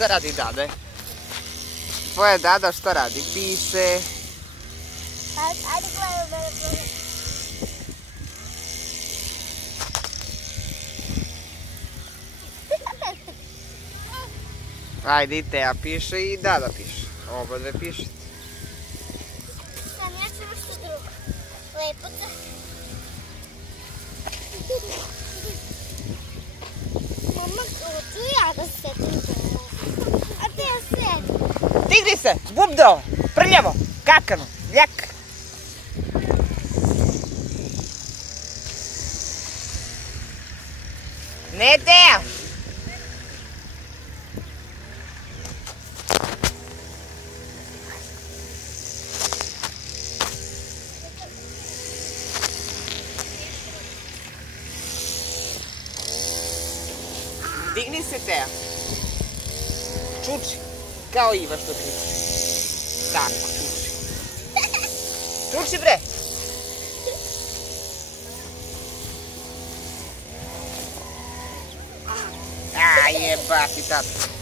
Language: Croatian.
Šta radi Dade? Tvoja Dada šta radi? Pise. Ajde gledaj u mene prvo. Ajde i Teja piše i Dada piše. Oba dve pišete. Ja ću nešto drugo. Lepo te. Mama, hoću ja da sedim doma. A te ja sedim. Stigni se! Bubdo! Prljavo! Kakano! Ljak! Ne, Teja! Digni se, Teja. Čuči. Kao Iva što kriče. Tako, čuči. Čuči, bre! A, jebati, tato.